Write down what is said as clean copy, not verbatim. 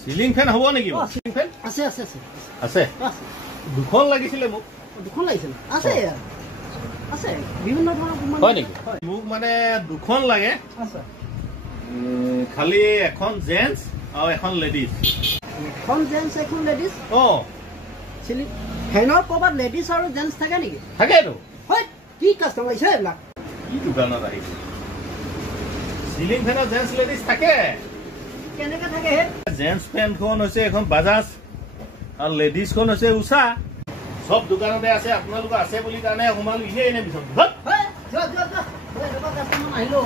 Ceiling ফেন হব নেকি? Ceiling ফেন আছে আছে আছে আছে দুখন লাগিছিলে মোক। দুখন লাগিছিল আছে আছে বিভিন্ন ধৰণৰ কোম্পানী হয় নেকি? মোক মানে দুখন লাগে আছে খালি এখন জেন্টস আৰু এখন লেডিজ। এখন জেন্টস এখন লেডিজ চিলিং ফেনৰ ক'ৰবাত লেডিজ আৰু জেন্টস থাকে নেকি? থাকেতো। হয় কি কাষ্টমাৰ আহিছে এইবিলাক? কি দোকানত আহিছে? সিলিং ফেনৰ জেন্টস লেডিজ থাকে। কেনেকৈ থাকে? জেন্টস ফেনখন হৈছে এখন বাজাজ আৰু লেডিজখন হৈছে উষা। সব দোকানতে আছে, আপোনালোক আছে বুলি কাৰণে সোমালো ইনে এনে পিছত হয় যোৱা যোৱা যোৱা কাষ্টমাৰ আহিলো।